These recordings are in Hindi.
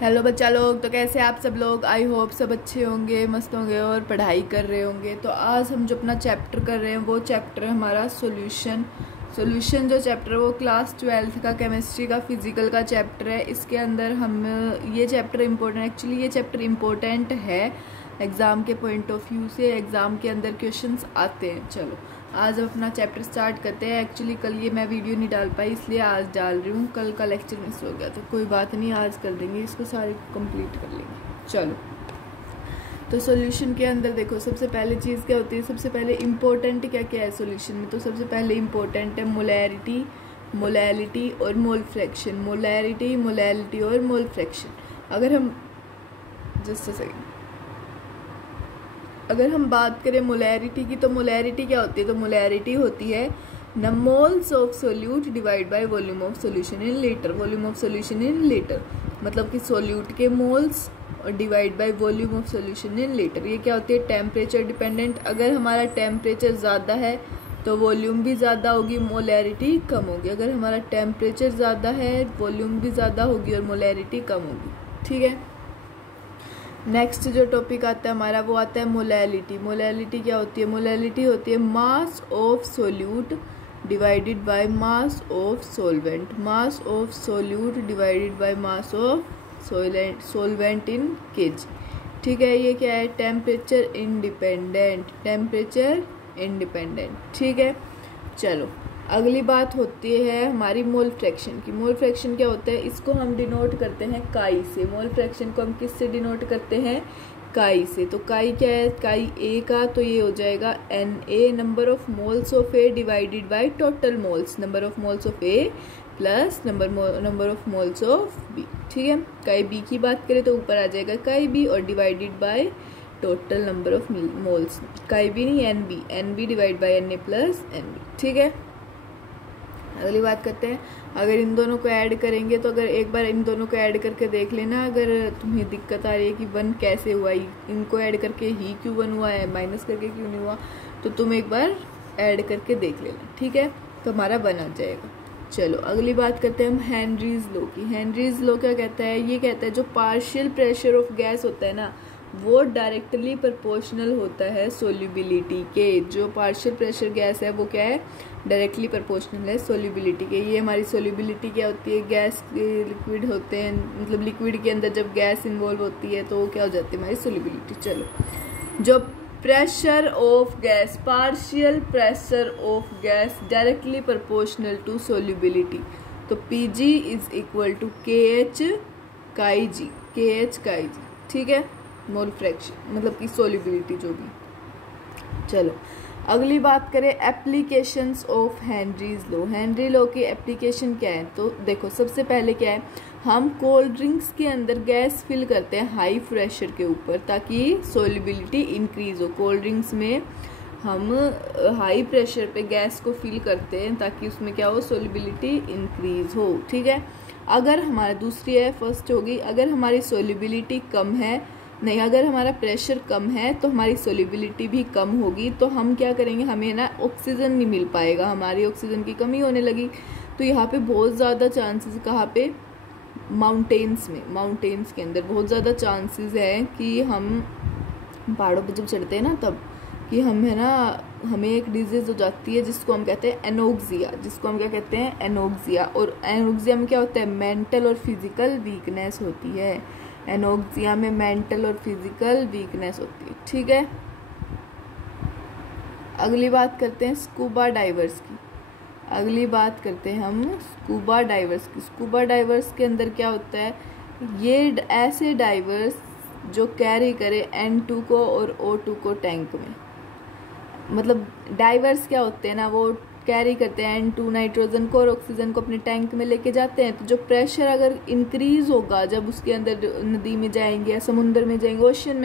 हेलो बच्चा लोग, तो कैसे आप सब लोग। आई होप सब अच्छे होंगे, मस्त होंगे और पढ़ाई कर रहे होंगे। तो आज हम जो अपना चैप्टर कर रहे हैं वो चैप्टर है हमारा सॉल्यूशन जो चैप्टर है वो क्लास 12th का केमिस्ट्री का फिजिकल का चैप्टर है। इसके अंदर हम ये चैप्टर ये चैप्टर इम्पोर्टेंट है एग्ज़ाम के पॉइंट ऑफ व्यू से। एग्ज़ाम के अंदर क्वेश्चंस आते हैं। चलो आज हम अपना चैप्टर स्टार्ट करते हैं। एक्चुअली कल ये मैं वीडियो नहीं डाल पाई, इसलिए आज डाल रही हूँ। कल का लेक्चर मिस हो गया तो कोई बात नहीं, आज कर देंगे, इसको सारे कंप्लीट कर लेंगे। चलो तो सॉल्यूशन के अंदर देखो, सबसे पहले चीज़ क्या होती है, सबसे पहले इम्पोर्टेंट क्या क्या है सॉल्यूशन में। तो सबसे पहले इम्पोर्टेंट है मोलैरिटी, मोलैलिटी और मोल फ्रैक्शन। मोलैलिटी और मोल फ्रैक्शन। अगर हम बात करें मोलैरिटी की, तो मोलैरिटी क्या होती है। तो मोलैरिटी होती है the moles of solute divide by volume of solution in litre. Volume of solution in litre मतलब कि सोल्यूट के मोल्स और divide by volume of solution in litre. ये क्या होती है, टेम्परेचर डिपेंडेंट। अगर हमारा टेम्परेचर ज़्यादा है तो वॉल्यूम भी ज़्यादा होगी, मोलैरिटी कम होगी। अगर हमारा टेम्परेचर ज़्यादा है वॉल्यूम भी ज़्यादा होगी और मोलैरिटी कम होगी। ठीक है। नेक्स्ट जो टॉपिक आता है हमारा वो आता है मोलैलिटी। मोलैलिटी क्या होती है, मोलैलिटी होती है mass of solute divided by mass of solvent. Mass of solute divided by mass of solvent in KG. ठीक है। ये क्या है, टेम्परेचर इंडिपेंडेंट। ठीक है। चलो अगली बात होती है हमारी मोल फ्रैक्शन की। मोल फ्रैक्शन क्या होता है, इसको हम डिनोट करते हैं काई से। मोल फ्रैक्शन को हम किससे डिनोट करते हैं, काई से। तो काई क्या है, काई ए का, तो ये हो जाएगा Na, number of moles of A divided by total moles, number of moles of A plus number of moles of B. ठीक है। काई बी की बात करें तो ऊपर आ जाएगा काई बी और divided by total number of moles, chi B नहीं N B divide by Na plus N B. ठीक है। अगली बात करते हैं, अगर इन दोनों को ऐड करेंगे तो अगर एक बार इन दोनों को ऐड करके देख लेना, अगर तुम्हें दिक्कत आ रही है कि 1 कैसे हुआ, इनको ऐड करके ही क्यों 1 हुआ है, माइनस करके क्यों नहीं हुआ, तो तुम एक बार ऐड करके देख लेना। ठीक है। तो हमारा 1 आ जाएगा। चलो अगली बात करते हैं हम हेनरीज लॉ की। हेनरीज लॉ क्या कहता है, ये कहता है जो पार्शियल प्रेशर ऑफ गैस होता है ना वो डायरेक्टली प्रोपोर्शनल होता है सोल्यूबिलिटी के। जो पार्शियल प्रेशर गैस है वो क्या है, डायरेक्टली प्रोपोर्शनल है सोल्यूबिलिटी के। ये हमारी सोल्यूबिलिटी क्या होती है, गैस लिक्विड होते हैं, मतलब लिक्विड के अंदर जब गैस इन्वॉल्व होती है तो वो क्या हो जाती है, हमारी सोल्यूबिलिटी। चलो जो pressure of gas, partial pressure of gas directly proportional to solubility, तो Pg is equal to KH chi जी। ठीक है। मोल फ्रैक्शन मतलब कि सोल्यूबिलिटी जो भी। चलो अगली बात करें applications of Henry's law. Henry law की एप्लीकेशन क्या है, तो देखो सबसे पहले क्या है, हम कोल्ड ड्रिंक्स के अंदर गैस फिल करते हैं हाई प्रेशर के ऊपर ताकि सोल्यूबिलिटी इंक्रीज हो। कोल्ड ड्रिंक्स में हम हाई प्रेशर पे गैस को फिल करते हैं ताकि उसमें क्या हो, सोल्यूबिलिटी इंक्रीज हो। ठीक है। अगर हमारा दूसरी है, फर्स्ट होगी, अगर हमारी सोल्यूबिलिटी कम है, नहीं अगर हमारा प्रेशर कम है तो हमारी सोल्यूबिलिटी भी कम होगी। तो हम क्या करेंगे, हमें ना ऑक्सीजन नहीं मिल पाएगा, हमारी ऑक्सीजन की कमी होने लगी। तो यहाँ पे बहुत ज़्यादा चांसेस, कहाँ पे, माउंटेन्स के अंदर बहुत ज़्यादा चांसेस है कि हम पहाड़ों पे जब चढ़ते हैं ना तब कि हम है ना, हमें एक डिजीज़ हो जाती है जिसको हम कहते हैं एनोक्सिया। और एनोक्सिया में क्या होता है, मेंटल और फिजिकल वीकनेस होती है। एनोक्सिया में मेंटल और फिजिकल वीकनेस होती है। ठीक है। अगली बात करते हैं स्कूबा डाइवर्स की। स्कूबा डाइवर्स के अंदर क्या होता है, ये ऐसे डाइवर्स जो कैरी करे N2 को और O2 को टैंक में। मतलब डाइवर्स क्या होते हैं ना, वो कैरी करते हैं N2 नाइट्रोजन को और ऑक्सीजन को अपने टैंक में लेके जाते हैं। तो जो प्रेशर अगर इंक्रीज होगा जब उसके अंदर नदी में जाएंगे या समुद्र में जाएंगे, ओशन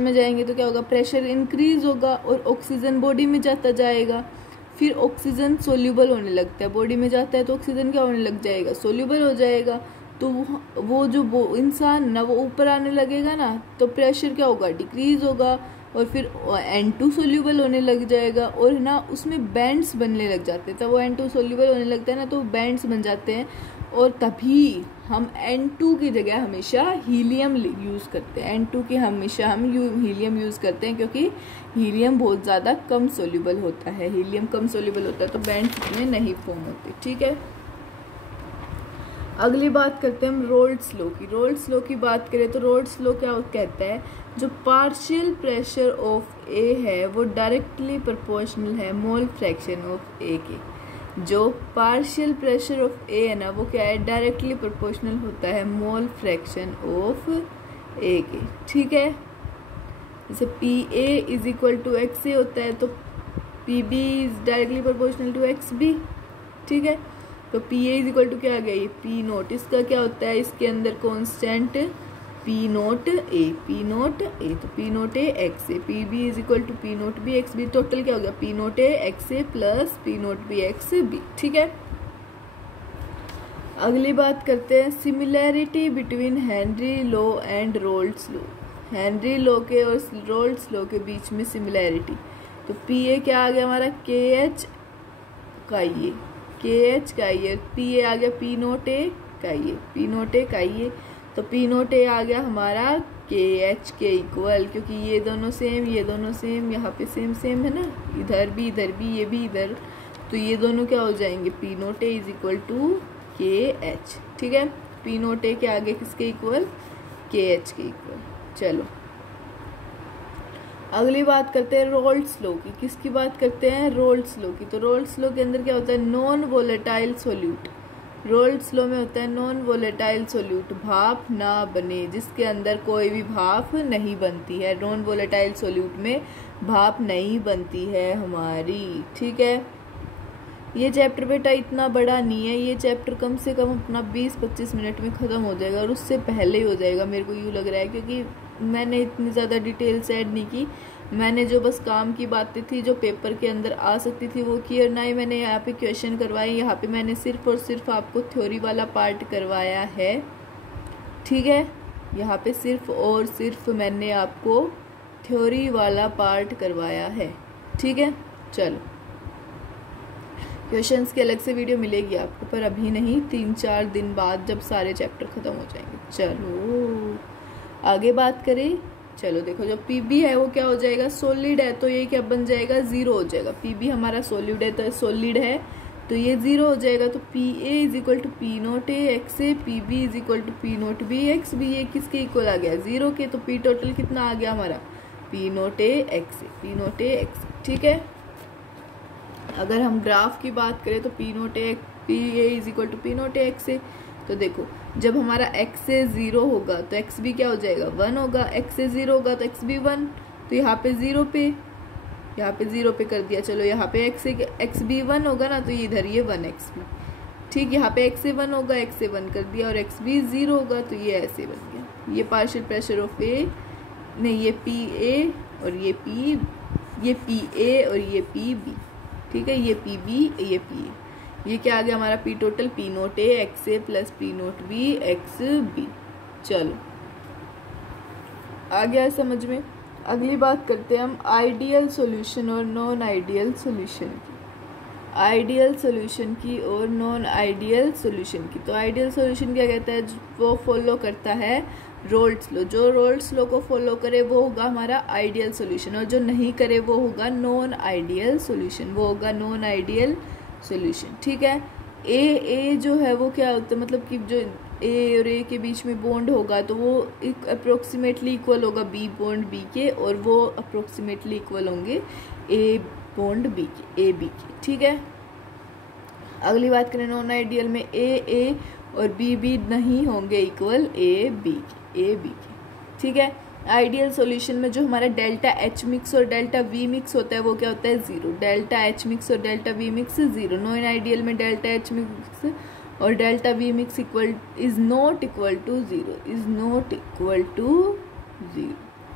में जाएंगे तो क्या होगा, प्रेशर इंक्रीज होगा और ऑक्सीजन बॉडी में जाता जाएगा। फिर ऑक्सीजन सोल्यूबल होने लगता है, बॉडी में जाता है तो ऑक्सीजन क्या होने लग जाएगा, सोल्यूबल हो जाएगा। तो वो इंसान ना वो ऊपर आने लगेगा ना, तो प्रेशर क्या होगा, डिक्रीज होगा और फिर N2 सोल्यूबल होने लग जाएगा और ना उसमें बैंड्स बनने लग जाते हैं। तब वो N2 सोल्यूबल होने लगता है ना तो बैंड्स बन जाते हैं और तभी हम N2 की जगह हमेशा हीलियम यूज़ करते हैं। N2 की हमेशा हम हीलियम यूज़ करते हैं क्योंकि हीलियम बहुत ज़्यादा कम सोल्यूबल होता है। हीलियम कम सोल्यूबल होता है तो बैंड्स इसमें नहीं फॉर्म होते। ठीक है, अगली बात करते हैं हम रोल्स लॉ की। रोल्स लॉ की बात करें तो रोल्स लॉ क्या कहता है, जो पार्शियल प्रेशर ऑफ ए है वो डायरेक्टली प्रोपोर्शनल है मोल फ्रैक्शन ऑफ ए के। जो पार्शियल प्रेशर ऑफ ए है ना वो क्या है, डायरेक्टली प्रोपोर्शनल होता है मोल फ्रैक्शन ऑफ ए के। ठीक है, जैसे P A is equal to X A होता है तो P B is directly proportional to X B. ठीक है, तो P A is equal to क्या आ गया, ये पी नोट। इसका क्या होता है, इसके अंदर constant P naught A, P naught A, तो P naught A X A, P B is equal to P naught B X B. Total क्या हो गया, P naught A X A plus P naught B X B. ठीक है, अगली बात करते हैं similarity between Henry law and Raoult's law. Henry law के और रोल्स लॉ के बीच में सिमिलैरिटी, तो पी ए क्या आ गया हमारा, के एच का ये, के एच का ये, पी ए आ गया पी नोट ए का ये, पी नोट ए का ये, तो पी नोट ए आ गया हमारा के एच के इक्वल, क्योंकि ये दोनों सेम, ये दोनों सेम, यहाँ पे सेम सेम है ना, इधर भी ये भी इधर, तो ये दोनों क्या हो जाएंगे, P naught A is equal to K H. ठीक है, पी नोट ए के आगे किसके इक्वल, के एच के इक्वल। चलो अगली बात करते हैं रोल्स लॉ की। किसकी बात करते हैं, रोल्स लॉ की। तो रोल्स लॉ के अंदर क्या होता है, non volatile solute. Roles law में होता है नॉन वोलेटाइल सोल्यूट, भाप ना बने, जिसके अंदर कोई भी भाप नहीं बनती है। नॉन वोलेटाइल सोल्यूट में भाप नहीं बनती है हमारी। ठीक है, ये चैप्टर बेटा इतना बड़ा नहीं है, ये चैप्टर कम से कम अपना 20-25 मिनट में ख़त्म हो जाएगा, और उससे पहले ही हो जाएगा मेरे को यूँ लग रहा है, क्योंकि मैंने इतनी ज़्यादा डिटेल्स ऐड नहीं की। मैंने जो बस काम की बातें थी जो पेपर के अंदर आ सकती थी वो की, और ना ही मैंने यहाँ पे क्वेश्चन करवाए। यहाँ पे मैंने सिर्फ और सिर्फ आपको थ्योरी वाला पार्ट करवाया है। ठीक है, यहाँ पे सिर्फ और सिर्फ मैंने आपको थ्योरी वाला पार्ट करवाया है। ठीक है, चलो क्वेश्चंस की अलग से वीडियो मिलेगी आपको, पर अभी नहीं, 3-4 दिन बाद जब सारे चैप्टर ख़त्म हो जाएंगे। चलो आगे बात करें। चलो देखो, जो पीबी है वो क्या हो जाएगा, सॉलिड है, तो ये क्या बन जाएगा, ज़ीरो हो जाएगा। पीबी हमारा सॉलिड है, तो सॉलिड है तो ये ज़ीरो हो जाएगा। तो P A is equal to P naught A X A, P B is equal to P naught B X B. ये किसके इक्वल आ गया, ज़ीरो के। तो पी टोटल कितना आ गया हमारा, P naught A X A, P naught A X. ठीक है, अगर हम ग्राफ की बात करें तो P naught A P A is equal to P naught A X A. तो देखो, जब हमारा एक्स ए 0 होगा तो एक्स बी क्या हो जाएगा, 1 होगा। एक्स ए 0 होगा तो एक्स बी 1, तो यहाँ पे 0 पे, यहाँ पे 0 पे कर दिया। चलो यहाँ पे एक्स बी 1 होगा ना, तो इधर ये 1 एक्स बी। ठीक, यहाँ पे एक्स ए 1 होगा, एक्स ए 1 कर दिया, और एक्स बी 0 होगा, तो ये ऐसे बन गया। ये पार्शियल प्रेशर ऑफ ए, नहीं ये पी ए और ये पी ए और ये पी बी। ठीक है, ये पी बी, ये पी ए, ये क्या आ गया हमारा, P total P naught A X A plus P naught B X B. चलो आ गया समझ में। अगली बात करते हैं हम आइडियल सॉल्यूशन और नॉन आइडियल सॉल्यूशन की। आइडियल सॉल्यूशन की और नॉन आइडियल सॉल्यूशन की। तो आइडियल सॉल्यूशन क्या कहता है, वो फॉलो करता है रोल्स लॉ। जो रोल्स लॉ को फॉलो करे वो होगा हमारा आइडियल सॉल्यूशन, और जो नहीं करे वो होगा नॉन आइडियल सॉल्यूशन, वो होगा नॉन आइडियल सॉल्यूशन। ठीक है, ए जो है वो क्या होता है, मतलब कि जो ए और ए के बीच में बॉन्ड होगा तो वो अप्रोक्सीमेटली इक्वल होगा बी बॉन्ड बी के, और वो अप्रोक्सीमेटली इक्वल होंगे ए बॉन्ड बी के, ए बी के। ठीक है, अगली बात करें नॉन आइडियल में, ए और बी नहीं होंगे इक्वल ए बी के। ठीक है, आइडियल सॉल्यूशन में जो हमारा डेल्टा एच मिक्स और डेल्टा वी मिक्स होता है वो क्या होता है, 0। डेल्टा एच मिक्स और delta V mix 0। Non ideal में डेल्टा एच मिक्स और delta V mix is not equal to 0, is not equal to 0।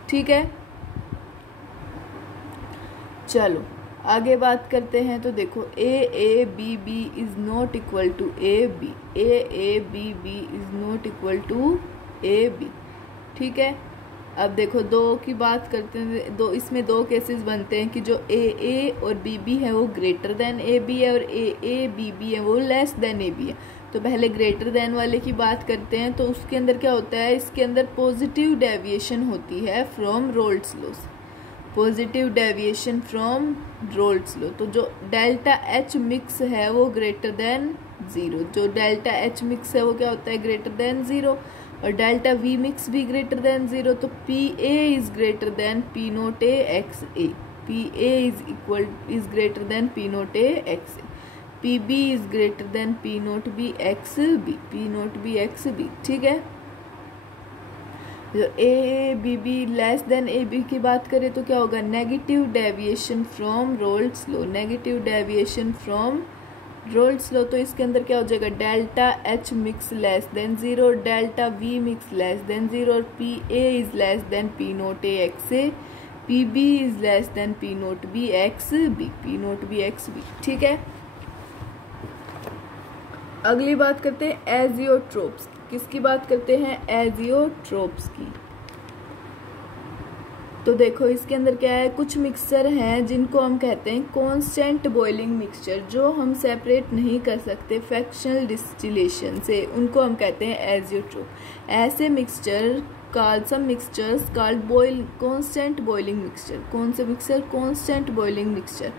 ठीक है, चलो आगे बात करते हैं। तो देखो, A B B is not equal to A B, A B B is not equal to A B. ठीक है, अब देखो दो की बात करते हैं। इसमें दो केसेस बनते हैं कि जो ए और बी है वो ग्रेटर देन ए बी है, और ए बी है वो लेस देन ए बी है। तो पहले ग्रेटर देन वाले की बात करते हैं। तो उसके अंदर क्या होता है, इसके अंदर पॉजिटिव डेविएशन होती है फ्रॉम रोल्स लॉ से, positive deviation from Raoult's law. तो जो डेल्टा एच मिक्स है वो ग्रेटर देन 0, जो डेल्टा एच मिक्स है वो क्या होता है, ग्रेटर देन 0, और डेल्टा वी मिक्स भी ग्रेटर देन 0। तो P A is greater than P naught A X A, P A is greater than P naught A X A, P B is greater than P naught B X B, P naught B X B. ठीक है, जो A B B less than A B की बात करें तो क्या होगा, negative deviation from Raoult's law, negative deviation from Raoult's law. तो इसके अंदर क्या हो जाएगा, delta H mix less than 0, delta V mix less than 0, और P A is less than P naught A X A, P B is less than P naught B X B, P naught B X B. ठीक है, अगली बात करते हैं एजियोट्रोप्स की। किसकी बात करते हैं, एजियोट्रोप्स की। तो देखो इसके अंदर क्या है, कुछ मिक्सचर हैं जिनको हम कहते हैं कांस्टेंट बॉइलिंग मिक्सचर, जो हम सेपरेट नहीं कर सकते फ्रैक्शनल डिस्टिलेशन से, उनको हम कहते हैं एजियोट्रोप। ऐसे mixture some mixtures called constant boiling mixture। कौन से मिक्सचर, constant boiling mixture,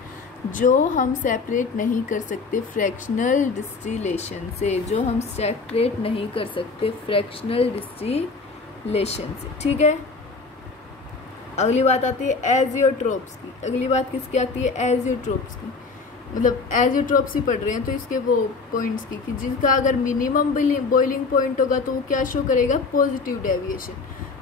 जो हम सेपरेट नहीं कर सकते फ्रैक्शनल डिस्टिलेशन से, जो हम सेपरेट नहीं कर सकते फ्रैक्शनल डिस्टिलेशन से। ठीक है, अगली बात आती है एजियोट्रोप्स की। अगली बात किसकी आती है, एजियोट्रोप्स की। मतलब एजियोट्रोप्स ही पढ़ रहे हैं तो इसके वो पॉइंट्स की कि जिसका अगर मिनिमम बॉइलिंग पॉइंट होगा तो वो क्या शो करेगा, positive deviation.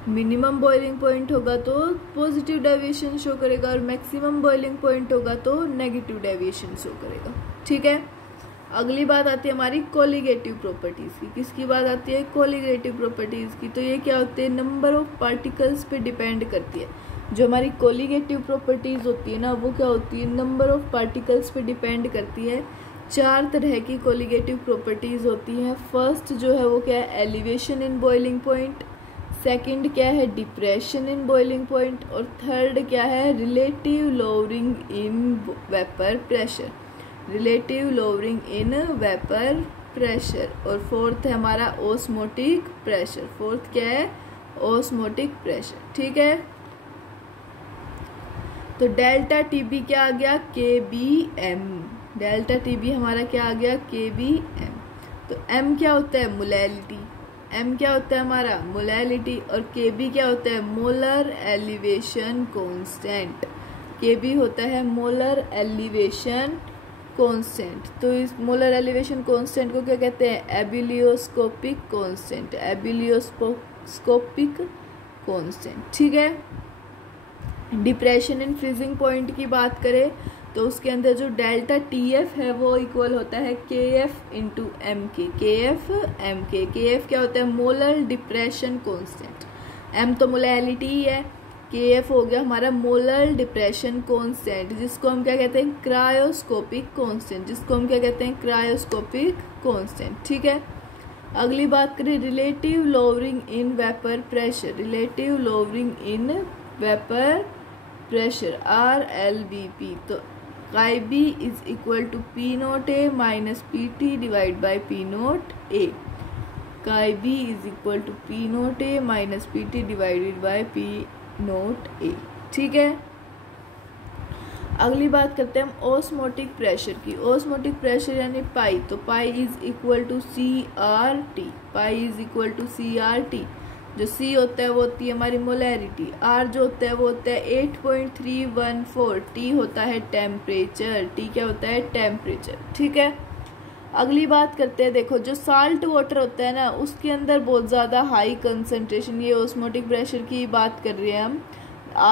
Minimum boiling point होगा तो पॉजिटिव डेविएशन शो करेगा, और मैक्सिमम बॉइलिंग पॉइंट होगा तो नेगेटिव डेविएशन शो करेगा। ठीक है, अगली बात आती है हमारी कोलिगेटिव प्रॉपर्टीज की। किसकी बात आती है, कोलिगेटिव प्रॉपर्टीज की। तो ये क्या होते हैं, नंबर ऑफ पार्टिकल्स पे डिपेंड करती है। जो हमारी कोलिगेटिव प्रॉपर्टीज होती है ना, वो क्या होती है, नंबर ऑफ पार्टिकल्स पे डिपेंड करती है। 4 तरह की कोलिगेटिव प्रॉपर्टीज होती हैं। फर्स्ट जो है वो क्या है, elevation in boiling point, second क्या है, डिप्रेशन इन बॉइलिंग पॉइंट, और थर्ड क्या है, relative lowering in vapour pressure, relative lowering in vapour pressure, और फोर्थ है हमारा ओस्मोटिक प्रेशर। फोर्थ क्या है, ओस्मोटिक प्रेशर। ठीक है, तो डेल्टा टीबी क्या आ गया, के बी एम। डेल्टा टीबी हमारा क्या आ गया, के बी एम। तो एम क्या होता है, मोलैलिटी, एम क्या होता है हमारा, मोलैलिटी, और के बी क्या होता है, मोलर एलिवेशन कांस्टेंट। के बी होता है मोलर एलिवेशन कांस्टेंट। तो इस मोलर एलिवेशन कांस्टेंट को क्या कहते हैं, एबिलियोस्कोपिक कांस्टेंट, एबिलियोस्कोपिक कांस्टेंट। ठीक है, डिप्रेशन इन फ्रीजिंग पॉइंट की बात करें तो उसके अंदर जो डेल्टा टी एफ है वो इक्वल होता है के एफ इंटू एम के, के एफ एम के। के एफ क्या होता है, मोलर डिप्रेशन कांस्टेंट, एम तो मोलैलिटी ही है, के एफ हो गया हमारा मोलर डिप्रेशन कांस्टेंट, जिसको हम क्या कहते हैं, क्रायोस्कोपिक कांस्टेंट, जिसको हम क्या कहते हैं, क्रायोस्कोपिक कांस्टेंट। ठीक है, अगली बात करें relative lowering in vapour pressure, relative lowering in vapour pressure RLVP। तो chi B is equal to P naught A minus P T divide by P naught A, chi B is equal to P naught A minus P T divided by P naught A. ठीक है, अगली बात करते हैं हम ओस्मोटिक प्रेशर की। ओस्मोटिक प्रेशर यानी पाई, तो pi is equal to CRT, pi is equal to CRT। जो C होता है वो होती है हमारी मोलैरिटी, R जो होता है वो होता है 8.314, T होता है टेम्परेचर, T क्या होता है, टेम्परेचर। ठीक है, अगली बात करते हैं, देखो जो साल्ट वाटर होता है ना उसके अंदर बहुत ज़्यादा हाई कंसंट्रेशन, ये ओस्मोटिक प्रेशर की बात कर रहे हैं हम,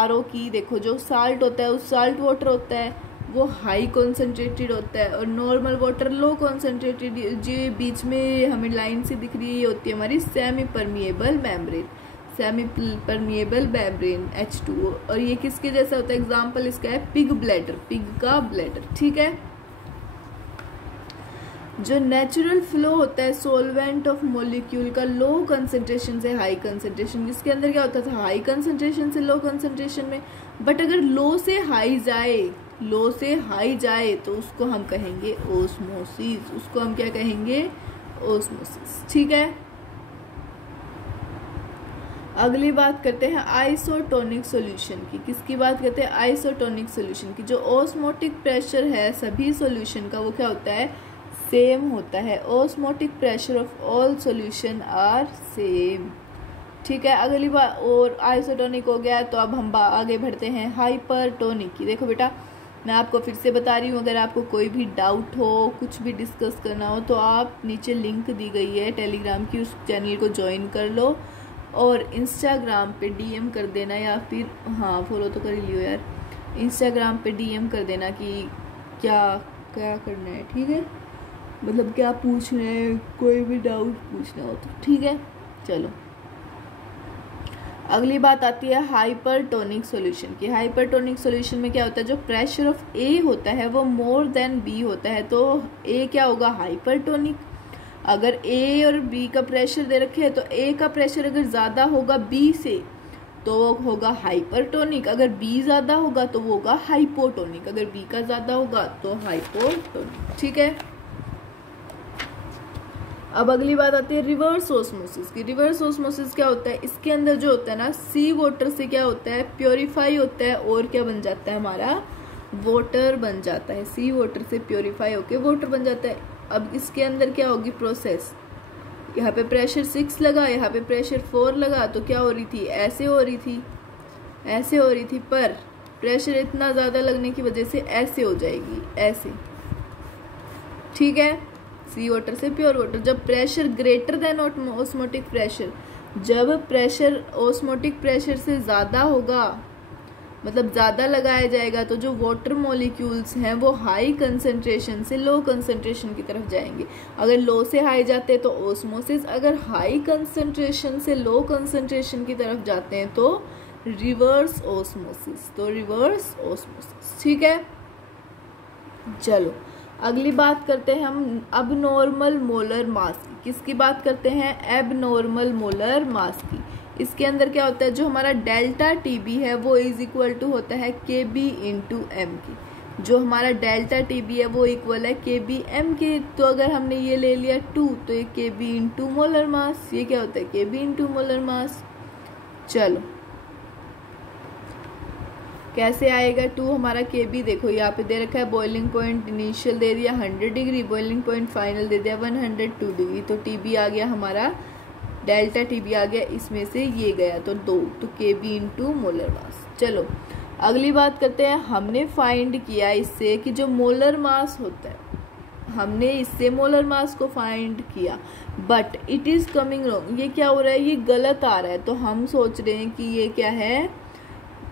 RO की। देखो जो साल्ट होता है, उस साल्ट वाटर होता है वो हाई कॉन्सेंट्रेटेड होता है, और नॉर्मल वाटर लो कॉन्सेंट्रेटेड। जो बीच में हमें लाइन से दिख रही है ये होती है हमारी semi permeable membrane, semi permeable membrane H2O। और ये किसके जैसा होता है, एग्जाम्पल इसका है पिग ब्लैडर, पिग का ब्लैडर। ठीक है, जो नेचुरल फ्लो होता है सोलवेंट ऑफ मॉलिक्यूल का लो कंसंट्रेशन से हाई कंसंट्रेशन, जिसके अंदर क्या होता था, हाई कंसंट्रेशन से लो कंसंट्रेशन में, बट अगर लो से हाई जाए, लो से हाई जाए तो उसको हम कहेंगे ओस्मोसिस, उसको हम क्या कहेंगे, ओस्मोसिस। ठीक है, अगली बात करते हैं आइसोटोनिक सॉल्यूशन की। किसकी बात करते हैं? आइसोटोनिक सॉल्यूशन की। जो ऑस्मोटिक प्रेशर है सभी सॉल्यूशन का वो क्या होता है? सेम होता है। Osmotic pressure of all solution are same. ठीक है, अगली बात, और आइसोटोनिक हो गया तो अब हम आगे बढ़ते हैं हाइपरटोनिक की। देखो बेटा, मैं आपको फिर से बता रही हूँ, अगर आपको कोई भी डाउट हो, कुछ भी डिस्कस करना हो, तो आप नीचे लिंक दी गई है टेलीग्राम की, उस चैनल को ज्वाइन कर लो और इंस्टाग्राम पे डीएम कर देना, या फिर हाँ फॉलो तो कर ही लियो यार, इंस्टाग्राम पे डीएम कर देना कि क्या क्या करना है। ठीक है, मतलब क्या पूछना है, कोई भी डाउट पूछना हो तो। ठीक है, चलो अगली बात आती है हाइपरटोनिक सॉल्यूशन की। हाइपरटोनिक सॉल्यूशन में क्या होता है? जो प्रेशर ऑफ ए होता है वो मोर देन बी होता है, तो ए क्या होगा? हाइपरटोनिक। अगर ए और बी का प्रेशर दे रखे हैं तो ए का प्रेशर अगर ज़्यादा होगा बी से तो वो होगा हाइपरटोनिक, अगर बी ज़्यादा होगा तो वो होगा हाइपोटोनिक, अगर बी का ज़्यादा होगा तो हाइपोटोनिक। ठीक है, अब अगली बात आती है रिवर्स ऑस्मोसिस की। रिवर्स ऑस्मोसिस क्या होता है? इसके अंदर जो होता है ना, सी वाटर से क्या होता है? प्योरीफाई होता है और क्या बन जाता है? हमारा वाटर बन जाता है। सी वाटर से प्योरीफाई होके वाटर बन जाता है। अब इसके अंदर क्या होगी प्रोसेस? यहाँ पे प्रेशर 6 लगा, यहाँ पे प्रेशर 4 लगा, तो क्या हो रही थी? ऐसे हो रही थी, ऐसे हो रही थी, पर प्रेशर इतना ज़्यादा लगने की वजह से ऐसे हो जाएगी, ऐसे। ठीक है, सी वाटर से प्योर वाटर। जब pressure greater than osmotic pressure, जब प्रेशर ऑस्मोटिक प्रेशर से ज़्यादा होगा, मतलब ज़्यादा लगाया जाएगा, तो जो वाटर मॉलिक्यूल्स हैं वो हाई कंसंट्रेशन से लो कंसंट्रेशन की तरफ जाएंगे। अगर लो से हाई जाते हैं तो ऑस्मोसिस, अगर हाई कंसंट्रेशन से लो कंसंट्रेशन की तरफ जाते हैं तो रिवर्स ऑस्मोसिस। तो रिवर्स ऑस्मोसिस। ठीक है, चलो अगली बात करते हैं हम अबनॉर्मल मोलर मास की। किसकी बात करते हैं? एबनॉर्मल मोलर मास की। इसके अंदर क्या होता है? जो हमारा डेल्टा टीबी है वो इज इक्वल टू होता है के बी इंटू एम की। जो हमारा डेल्टा टीबी है वो इक्वल है के बी एम के। तो अगर हमने ये ले लिया 2 तो ये के बी इंटू मोलर मास, ये क्या होता है? के बी इंटू मोलर मास। चलो कैसे आएगा 2? हमारा के बी देखो यहाँ पे दे रखा है, बॉइलिंग पॉइंट इनिशियल दे दिया 100 डिग्री, बॉइलिंग पॉइंट फाइनल दे दिया 102 डिग्री। तो टीबी आ गया हमारा, डेल्टा टीबी आ गया, इसमें से ये गया तो 2, तो के बी इंटू मोलर मास। चलो अगली बात करते हैं। हमने फाइंड किया इससे कि जो मोलर मास होता है, हमने इससे मोलर मास को फाइंड किया, but it is coming wrong. ये क्या हो रहा है? ये गलत आ रहा है। तो हम सोच रहे हैं कि ये क्या है?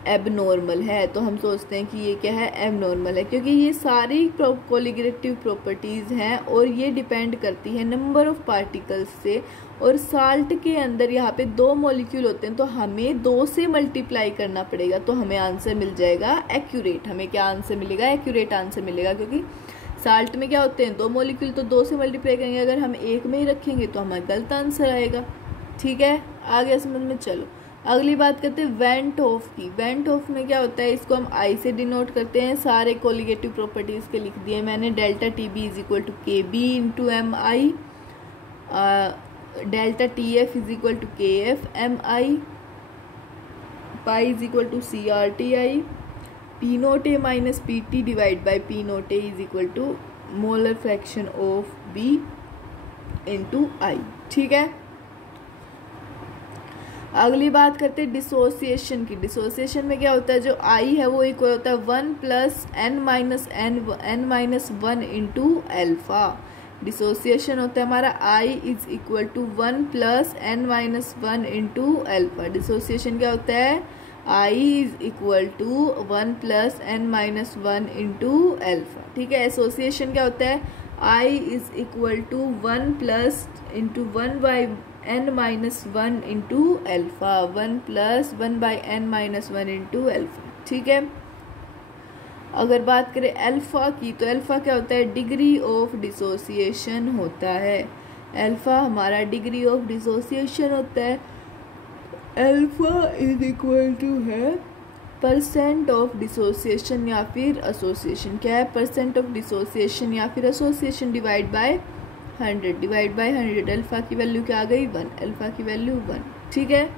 एबनॉर्मल है। तो हम सोचते हैं कि ये क्या है? एबनॉर्मल है, क्योंकि ये सारी कोलिगेटिव प्रॉपर्टीज़ हैं और ये डिपेंड करती है नंबर ऑफ पार्टिकल्स से। और साल्ट के अंदर यहाँ पे 2 मॉलिक्यूल होते हैं, तो हमें 2 से मल्टीप्लाई करना पड़ेगा, तो हमें आंसर मिल जाएगा एक्यूरेट। हमें क्या आंसर मिलेगा? एक्यूरेट आंसर मिलेगा, क्योंकि साल्ट में क्या होते हैं? 2 मॉलिक्यूल, तो 2 से मल्टीप्लाई करेंगे। अगर हम 1 में ही रखेंगे तो हमारा गलत आंसर आएगा। ठीक है, आ गया समझ में? चलो अगली बात करते हैं वेंट ऑफ की। वेंट ऑफ में क्या होता है? इसको हम आई से डिनोट करते हैं। सारे कोलिगेटिव प्रॉपर्टीज़ के लिख दिए मैंने। Delta T B is equal to K B into M I, delta T F is equal to K F M I, pi is equal to C R T I, P naught A minus P T divide by P naught A is equal to molar fraction of B into I. ठीक है, अगली बात करते हैं डिसोसिएशन की। डिसोसिएशन में क्या होता है? जो आई है वो इक्वल होता है 1 plus N minus 1 into alpha. Dissociation होता है हमारा I is equal to 1 plus N minus 1 into alpha. Dissociation क्या होता है? I is equal to 1 plus N minus 1 into alpha. ठीक है, एसोसिएशन क्या होता है? I is equal to 1 plus into 1 by n minus 1 into alpha, 1 plus 1 by n minus 1 into alpha. ठीक है, अगर बात करें अल्फा की, तो अल्फा क्या होता है? डिग्री ऑफ डिसोसिएशन होता है। अल्फा हमारा डिग्री ऑफ डिसोसिएशन होता है। अल्फा इज इक्वल टू है परसेंट ऑफ डिसोसिएशन या फिर एसोसिएशन। क्या है? परसेंट ऑफ डिसोसिएशन या फिर association divide by 100 divide by 100, alpha की वैल्यू क्या आ गई 1, अल्फ़ा की वैल्यू 1। ठीक है,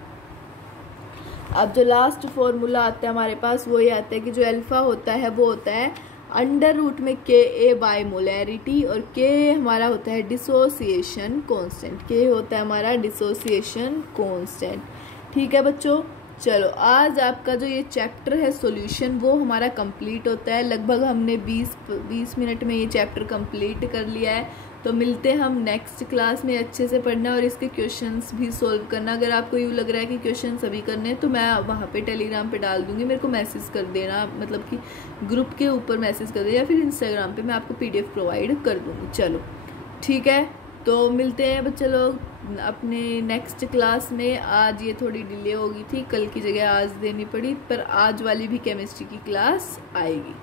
अब जो लास्ट फॉर्मूला आता है हमारे पास वो ये आता है कि जो अल्फ़ा होता है वो होता है अंडर रूट में के ए बाय मोलैरिटी, और के हमारा होता है डिसोसिएशन कांस्टेंट, के होता है हमारा डिसोसिएशन कांस्टेंट। ठीक है बच्चों, चलो आज आपका जो ये चैप्टर है सॉल्यूशन वो हमारा कंप्लीट होता है। लगभग हमने 20 मिनट में ये चैप्टर कंप्लीट कर लिया है। तो मिलते हैं हम नेक्स्ट क्लास में। अच्छे से पढ़ना और इसके क्वेश्चंस भी सोल्व करना। अगर आपको यूँ लग रहा है कि क्वेश्चन सभी करने हैं तो मैं वहाँ पे टेलीग्राम पे डाल दूँगी, मेरे को मैसेज कर देना, मतलब कि ग्रुप के ऊपर मैसेज कर देना, या फिर इंस्टाग्राम पे मैं आपको PDF प्रोवाइड कर दूँगी। चलो ठीक है, तो मिलते हैं बच्चे लोग अपने नेक्स्ट क्लास में। आज ये थोड़ी डिले हो गई थी, कल की जगह आज देनी पड़ी, पर आज वाली भी केमिस्ट्री की क्लास आएगी।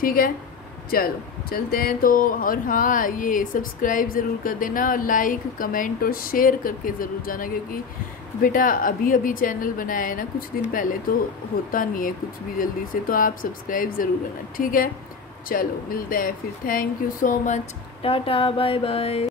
ठीक है, चलो चलते हैं तो। और हाँ, ये सब्सक्राइब ज़रूर कर देना और लाइक कमेंट और शेयर करके ज़रूर जाना, क्योंकि बेटा अभी अभी चैनल बनाया है ना, कुछ दिन पहले, तो होता नहीं है कुछ भी जल्दी से, तो आप सब्सक्राइब ज़रूर करना। ठीक है, चलो मिलते हैं फिर। Thank you so much, tata bye bye.